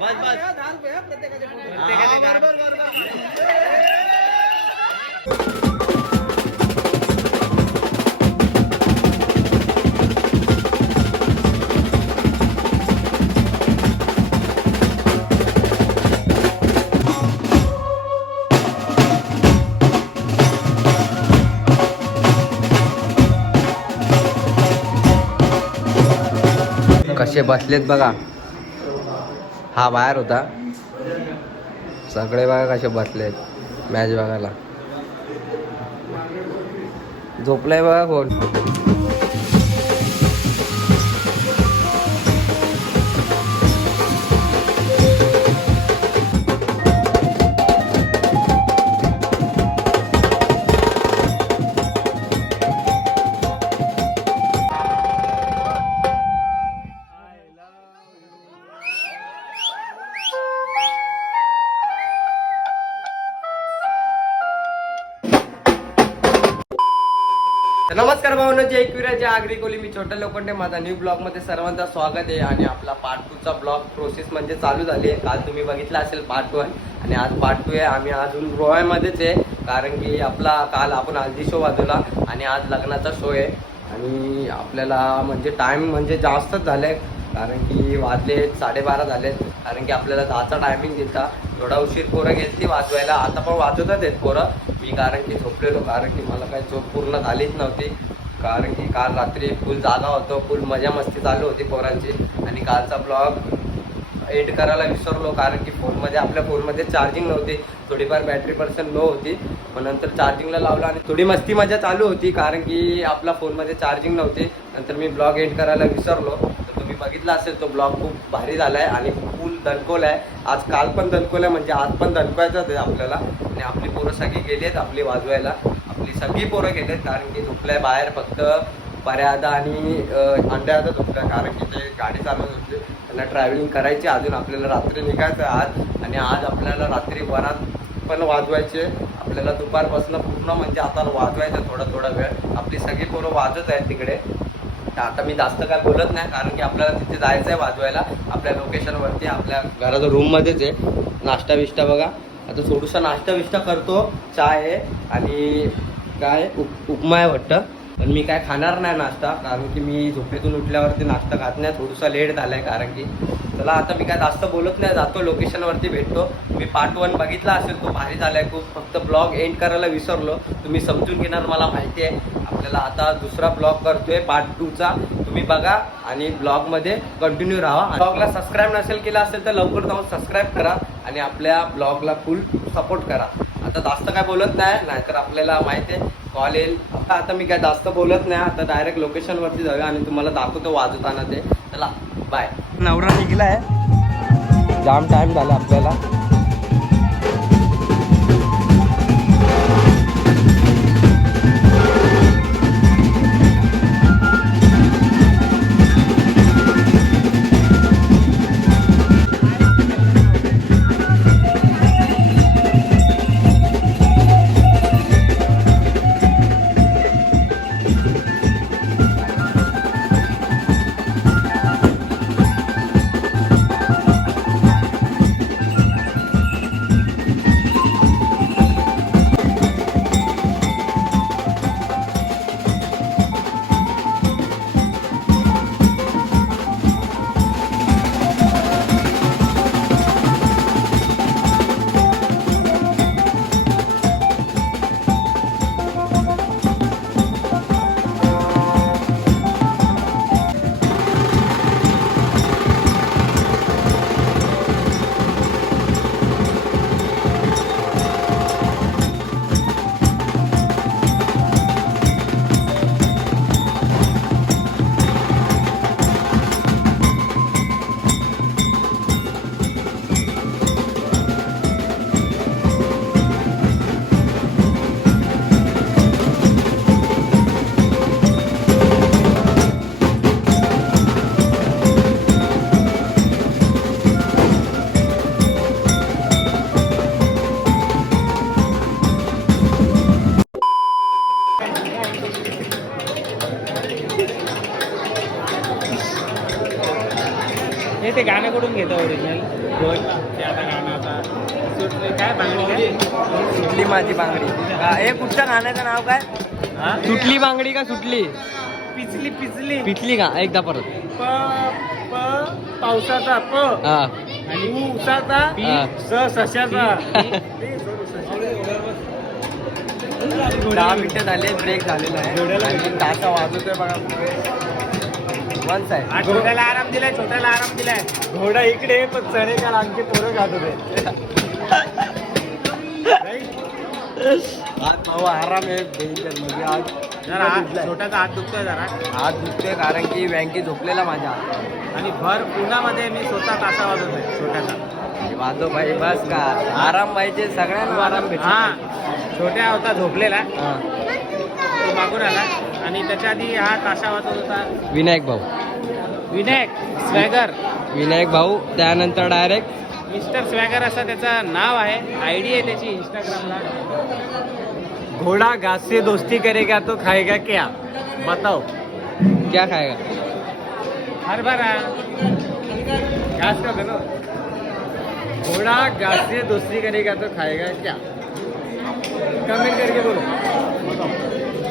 बस बस कसे बसलेत बघा. हा बाहेर होता. सगळे बघा कसे बसलेत मॅच बघायला. झोपलाय बघा कोण. नमस्कार भावना, जय एकविरा, जय आगरी कोली. मी छोटा लोखंडे. माझा न्यू ब्लॉग मध्ये सर्वांचं स्वागत आहे. आणि आपला पार्ट 2 चा ब्लॉग प्रोसेस म्हणजे चालू झाली आहे. काल तुम्ही बघितला असेल पार्ट 1 आणि आज पार्ट 2 आहे. आम्ही अजून गोव्यामध्येच आहे, कारण की आपला काल आपण हल्दी शो वाजवला आणि आज लग्नाचा शो आहे. आणि आपल्याला म्हणजे टाइम म्हणजे जास्तच झालाय, कारण की वाजले 12:30 झालेत. कारण की आपल्याला 10चा टायमिंग दिला. थोडा उशीर पोरं गेली वाजवायला. आता पण वाजवतच आहेत पोरं. मी कारण की झोपलेलो, कारण की मला काही झोप पूर्ण झालीच नव्हती. कारण की काल रात्री फुल जागा होतो, फुल मजा मस्ती चालू होती पोरांची. आणि कालचा ब्लॉग एडिट करायला विसरलो, कारण की आपल्या फोनमध्ये चार्जिंग नव्हती. थोडीफार बॅटरी पर्सेंट लो होती. मग नंतर चार्जिंगला लावलं आणि थोडी मस्ती मजा चालू होती, कारण की आपल्या फोनमध्ये चार्जिंग नव्हती. नंतर मी ब्लॉग एडिट करायला विसरलो. तुम्ही बघितला असेल तो ब्लॉग खूप भारी झालाय आणि फुल दणकवलाय. आज काल पण दणकवलाय, म्हणजे आज पण दणकवायचंच आहे आपल्याला. आणि आपली पोरं सगळी गेली आहेत आपली वाजवायला. आपली सगळी पोरं गेलेत, कारण की झोपलाय बाहेर फक्त पर्यादा आणि अंड्यादा झोपलाय, कारण की ते गाडी चालवत होते. त्यांना ट्रॅव्हलिंग करायची. अजून आपल्याला रात्री निघायचं आज. आणि आज आपल्याला रात्री वरात पण वाजवायचे. आपल्याला दुपारपासून पूर्ण म्हणजे आता वाजवायचं थोडा वेळ. आपली सगळी पोरं वाजत आहेत तिकडे. आता मी जास्त काय बोलत नाही, कारण की आपल्याला तिथे जायचं आहे वाजवायला. आपल्या लोकेशनवरती आपल्या घराच्या रूममध्येच आहे. नाश्ता बिष्टा बघा, आता थोडंसं नाश्ता बिष्टा करतो. चाय आहे आणि काय उपमा आहे वाटतं. पण मी काय खाणार नाही नाश्ता, कारण की मी झोपेतून उठल्यावरती नाश्ता खात नाही. थोडंसं लेट झालं आहे, कारण की चला आता मी काय जास्त बोलत नाही, जातो लोकेशनवरती भेटतो. मी पार्ट 1 बघितला असेल, तो भारी झाला आहे खूप. फक्त ब्लॉग एंड करायला विसरलो. तुम्ही समजून घेणार मला माहिती आहे. आपल्याला आता दुसरा ब्लॉग करतोय पार्ट 2 चा. तुम्ही बघा आणि ब्लॉगमध्ये कंटिन्यू राहा. ब्लॉगला सबस्क्राईब नसेल केला असेल तर लवकर जाऊन सबस्क्राईब करा आणि आपल्या ब्लॉगला फुल सपोर्ट करा. आता जास्त काय बोलत नाही, नाहीतर आपल्याला माहिती आहे कॉल येईल. आता मी काय जास्त बोलत नाही. आता डायरेक्ट लोकेशनवरती जाऊया आणि तुम्हाला दाखवतो वाजवताना ते. चला बाय. नवरा निघलाय, जाम टाइम झाला आपल्याला. दोन काय बांगडी सुटली माझी बांगडी. हे कुठच्या गाण्याचं नाव काय? सुटली बांगडी का सुटली? पिचली पिचली पिचली का? एकदा परत. प प पावसाचा प हा आणि उसाचा हा. सशाचा 10 मिनिटं झाले, ब्रेक झालेला आहे. तासा वाजवतोय बघा. One side. छोट्याला आराम दिलाय, छोट्याला आराम दिलाय. घोडा इकडे पण चणे आणखी पोरं खात होते. आज भाऊ आराम आहे डेंजर म्हणजे आज जरा छोट्याचा हात दुखतोय जरा. हात दुखतोय कारण की बँकेत झोपलेला माझ्या. आणि भर पुण्यामध्ये मी स्वतः तासा वाजवतोय छोट्याचा. वाजव भाई बस का. आराम पाहिजे सगळ्यांना, आराम भेटतो. हा छोट्या होता झोपलेला, हा. तो मागून आला आणि त्याच्या आधी हा ताशा वाजवत होता विनायक भाऊ. विनायक स्वॅगर. विनायक भाऊ त्यानंतर डायरेक्ट मिस्टर स्वॅगर असं त्याचं नाव आहे. आयडी आहे त्याची इंस्टाग्रामला. घोडा घास से दोस्ती करेगा तो खाएगा क्या बताओ. क्या खाएगा? हरभरा घास का बनो. घोडा घास से दोस्ती करेगा तो खाएगा क्या. कमेंट करके बोलो.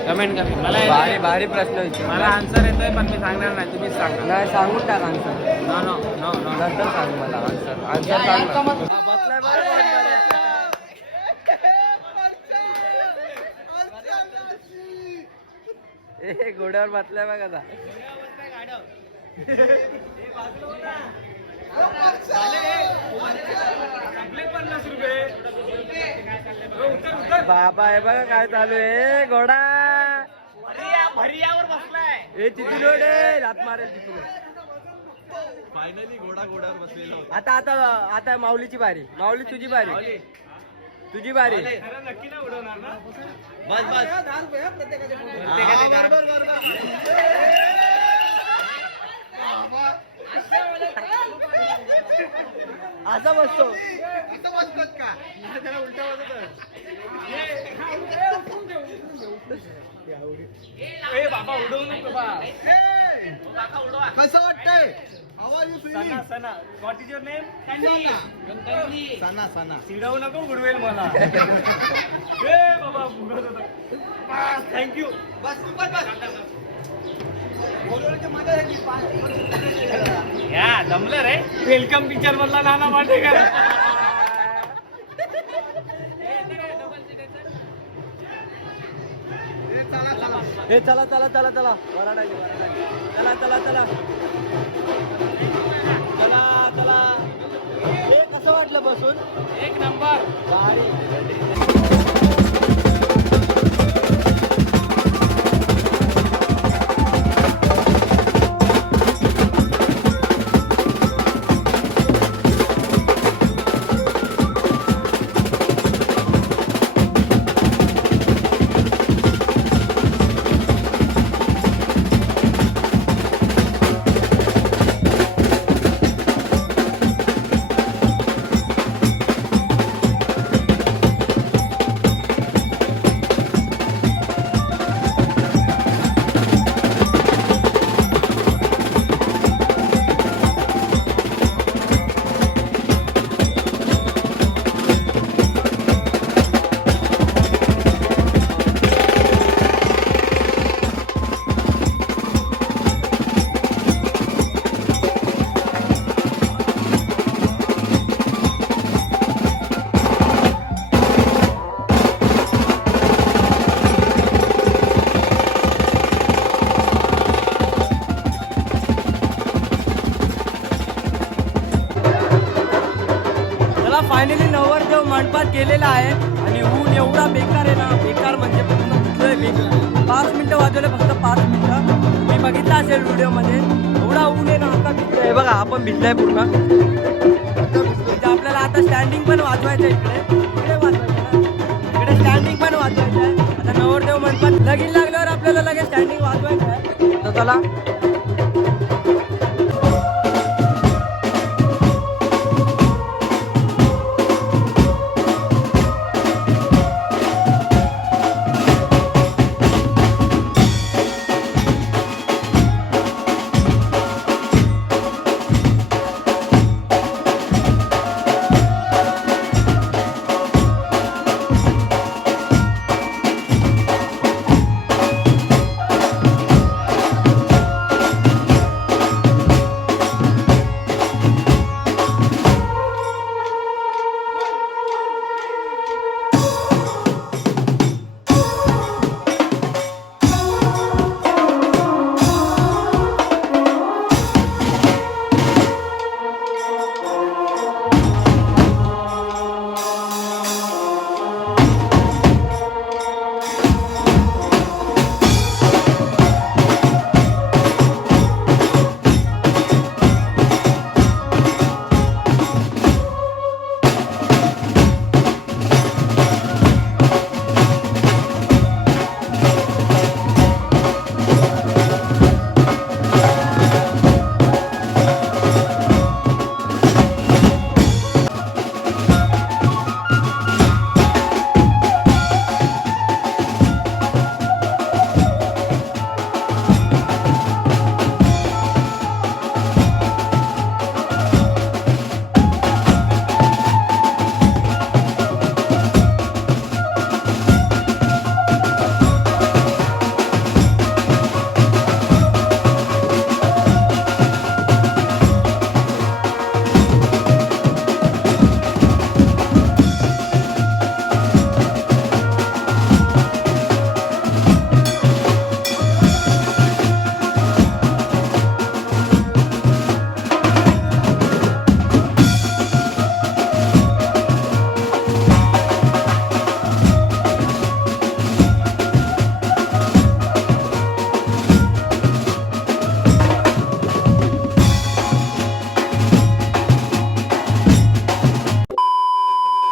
कमेंट कर. मला भारी भारी प्रश्न विचार. मला आन्सर येतोय पण मी सांगणार नाही, तुम्हीच सांगा. नाही सांगून टाक answer. No no no no नंतर सांग मला आन्सर. आन्सर सांग ना. बसलाय बरं. ए घोड्यावर बसलाय बघा आता. बाबा आहे बघा काय चालू आहे. घोडा भरियावर बसलाय. ए तिथून ओढे लात मारेल तिथून. फायनली घोडा घोड्यावर बसलेला होता. आता आता आता माऊलीची बारी. माऊली तुझी बारी. तुझी बारी. नक्की नाही उडवणार ना. बस बस. असा बसतो. त्याला उलटा बाबा उडवू नको बा. कसं वाटतंय? Sana Sana. What is your name? Sana Sana चिडवू नको, उडवेल मला. बाबा उडवत होता. थँक्यू. या जमलं रे. वेलकम पिक्चर मधला नाना माटेकर. हे चला चला चला चला. वराडा घे, वराडा घे. चला चला चला चला चला. हे कसं वाटलं बसून? एक नंबर. फायनली नवरदेव मंडपात गेलेला आहे आणि ऊन एवढा बेकार आहे ना. बेकार म्हणजे पूर्ण भिजलोय मी. 5 मिनिटं वाजवले फक्त 5 मिनिटं. मी बघितलं असेल व्हिडिओमध्ये. एवढा ऊन आहे ना. आता भिजलोय बघा. आपण भिजलाय पूर्ण. म्हणजे आपल्याला आता स्टँडिंग पण वाजवायचं इकडे वाजवायचं ना. इकडे स्टँडिंग पण वाजवायचं आहे. आता नवरदेव मंडपात लगीन लागल्यावर आपल्याला लगेच स्टँडिंग वाजवायचं आहे. तर चला.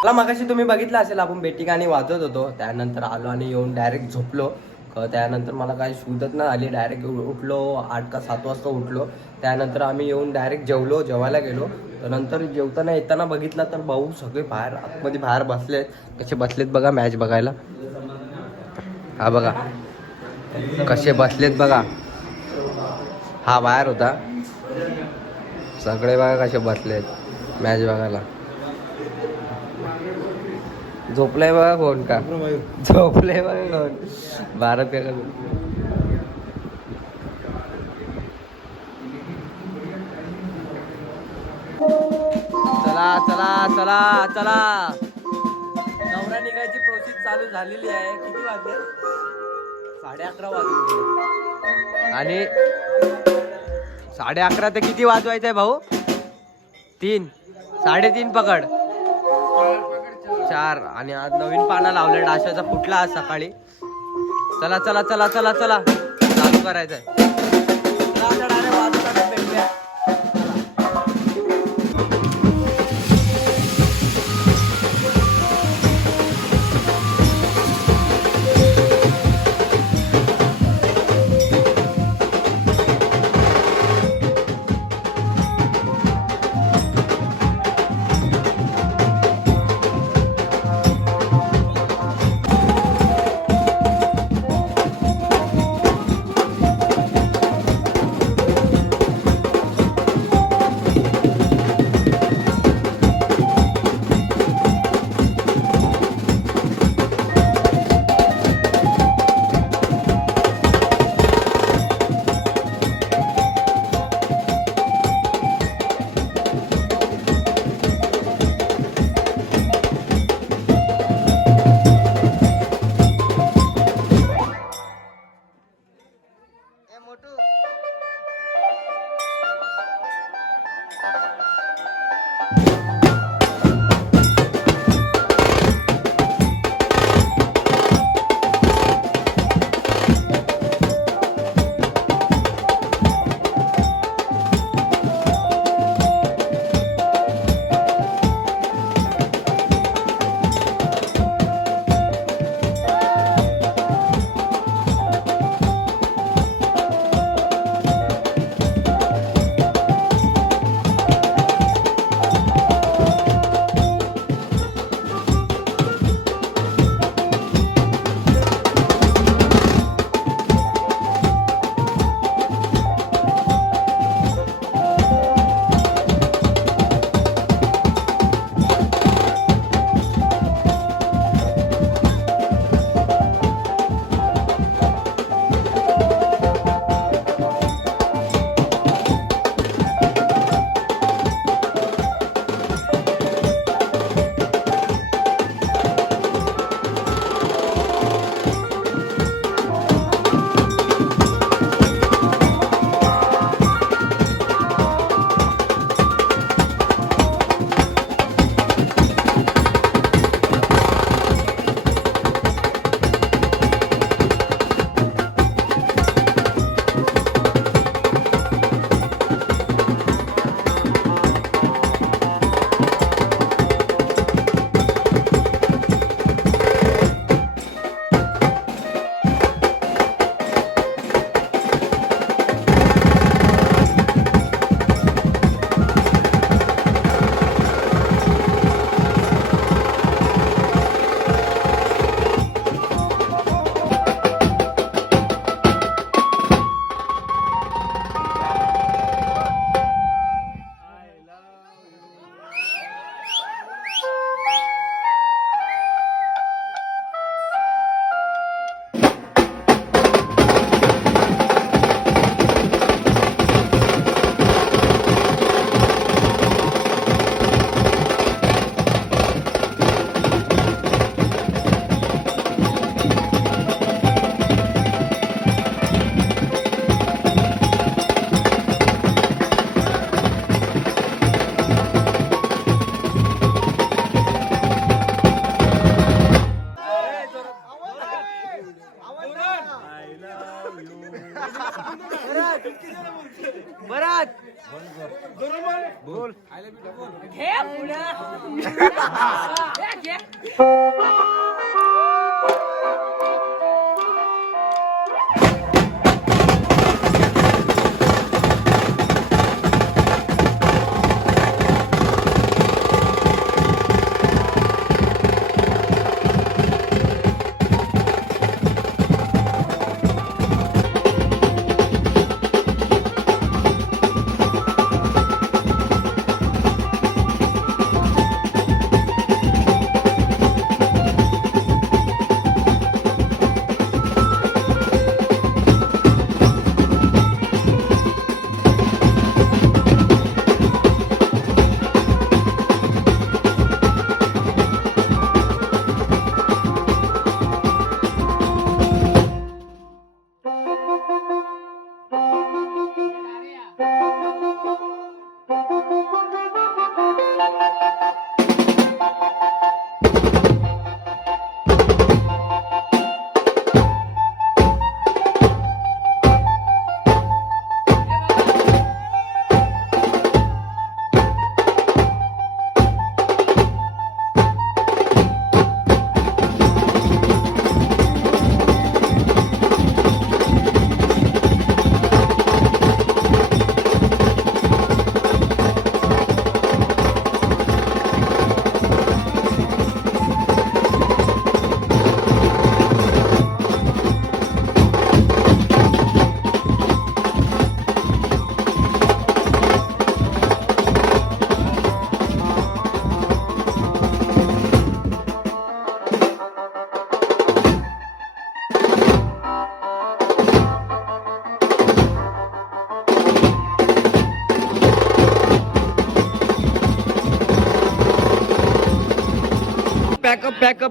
मला मगाशी तुम्ही बघितलं असेल आपण बेटी गाणी वाजवत होतो, त्यानंतर आलो आणि येऊन डायरेक्ट झोपलो. त्यानंतर मला काही सुधत नाही आली, डायरेक्ट उठलो 8 का 7 वाजता उठलो. त्यानंतर आम्ही येऊन डायरेक्ट जेवायला गेलो. तर नंतर जेवताना येताना बघितलं तर भाऊ सगळे आतमध्ये बाहेर बसलेत. कसे बसलेत बघा मॅच बघायला. हा बघा कसे बसलेत बघा. हा बाहेर होता, सगळे बघा कसे बसलेत मॅच बघायला. झोपलाय बघा कोण का, झोपलाय बघा कोण. 12 पे चला चला चला चला, नवरा निघायची प्रोसेस चालू झालेली आहे. किती वाजले? 11:30 वाजून गेले. आणि 11:30 ते किती वाजवायचंय भाऊ? 3, 3:30 पकड. 4 आणि आज नवीन पाना लावलं डाशाचा, फुटला आज सकाळी. चला चला चला चला चला, चालू करायचंय. बरात बोल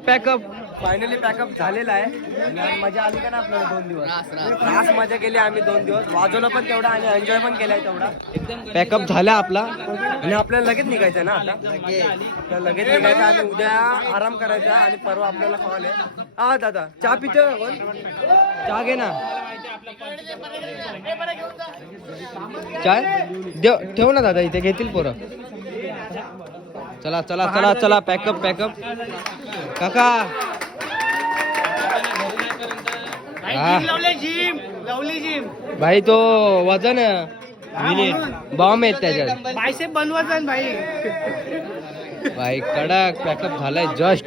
पॅकअप फायनली पॅकअप झालेला आहे आणि आज मजा आली का ना आपल्याला 2 दिवस रास मजा केली आम्ही 2 दिवस वाजवलं पण तेवढा आणि एन्जॉय पण केलाय तेवढा पॅकअप झाला आपला आणि आपल्याला लगेच निघायचं ना आता आपल्याला लगेच निघायचं आणि उद्या आराम करायचा आणि परवा आपल्याला खावाले हा दादा चहा पितो कोण चहा घे ना चाय ठेव ना दादा इथे घेतील पोरं चला चला चला चला पॅकअप काका भाई तो वजन बॉम्ब आहेत त्याच्यात बायसेप बनवायचा भाई भाई कडक पॅकअप झालाय जस्ट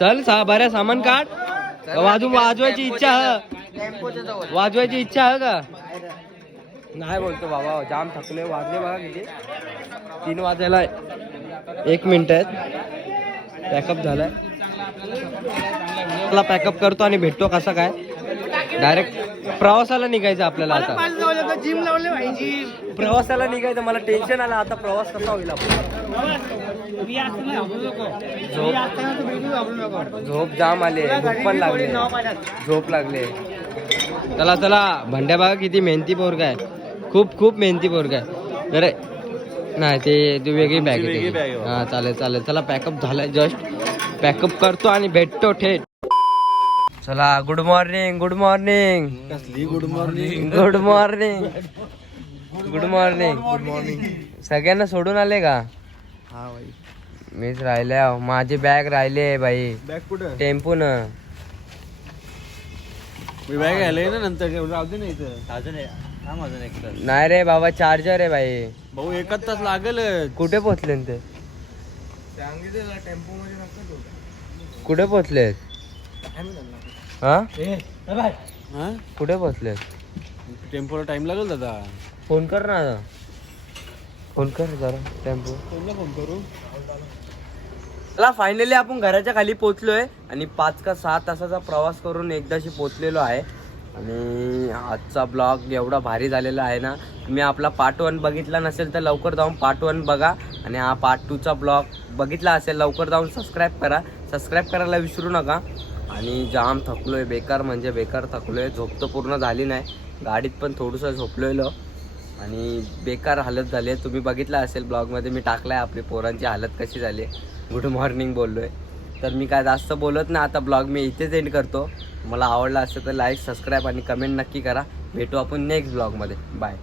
चल बऱ्या सामान काढ वाजवायची इच्छा वाजवायची इच्छा आहे का नाही बोलतो बाबा जाम थकले वाजले बघा किती 3 वाजायला 1 मिनिट आहेत पॅकअप झालाय आपला पॅकअप करतो आणि भेटतो कसा काय डायरेक्ट प्रवासाला निघायचं आपल्याला आता जिम लावले भाई जिम प्रवासाला निघायचं मला टेन्शन आलं आता प्रवास कसा होईल झोप जाम आले भूक पण लागले झोप लागले चला भंड्या बघा किती मेहनती पोरगा आहे खूप मेहनती पोरगा आहे तर नाही ते वेगळी बॅग आहे हा चालेल चला पॅकअप झालाय जस्ट पॅकअप करतो आणि भेटतो थेट चला गुड मॉर्निंग गुड मॉर्निंग सगळ्यांना सोडून आले का हा भाई मीच राहिले माझी बॅग राहिले भाई बॅग कुठं टेम्पो न मी बॅग आले ना नंतर राहू दे ना इथं अजून एक नाही रे बाबा चार्जर आहे भाई भाऊ 1 तास लागेल कुठे पोहोचले ते टेम्पो मध्ये कुठे पोहोचले हा कुठे पोहोचले टेम्पोला टाइम लागेल दादा फोन कर ना फोन कर जरा टेम्पो फोन करू चला फायनली आपण घराच्या खाली पोहोचलोय आणि 5 का 6 तासाचा प्रवास करून एकदाशी पोहोचलेलो आहे आणि आजचा ब्लॉग एवढा भारी झालेला आहे ना तुम्ही आपला पार्ट 1 बघितला नसेल तर लवकर जाऊन पार्ट 1 बघा आणि हा पार्ट 2चा ब्लॉग बघितला असेल लवकर जाऊन सबस्क्राईब करायला विसरू नका आणि जाम थकलोय बेकार म्हणजे बेकार थकलोय झोप तर पूर्ण झाली नाही गाडीत पण थोडंसं झोपलेलो आणि बेकार हालत झाली आहे तुम्ही बघितला असेल ब्लॉगमध्ये मी टाकलाय आपली पोरांची हालत कशी झाली गुड मॉर्निंग बोललोय तर मी काय जास्त बोलत नाही आता ब्लॉग मी इथेच एंड करतो मला आवडला असेल तर लाईक सबस्क्राईब आणि कमेंट नक्की करा भेटू आपण नेक्स्ट ब्लॉगमध्ये बाय